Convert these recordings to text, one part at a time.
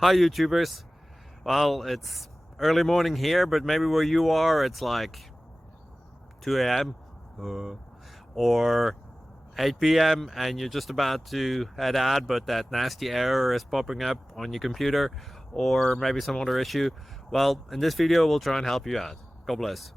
Hi YouTubers. Well, it's early morning here, but maybe where you are it's like 2 a.m. Or 8 p.m. and you're just about to head out, but that nasty error is popping up on your computer, or maybe some other issue. Well, in this video we'll try and help you out. God bless.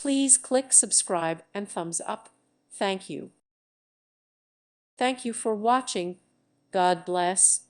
Please click subscribe and thumbs up. Thank you. Thank you for watching. God bless.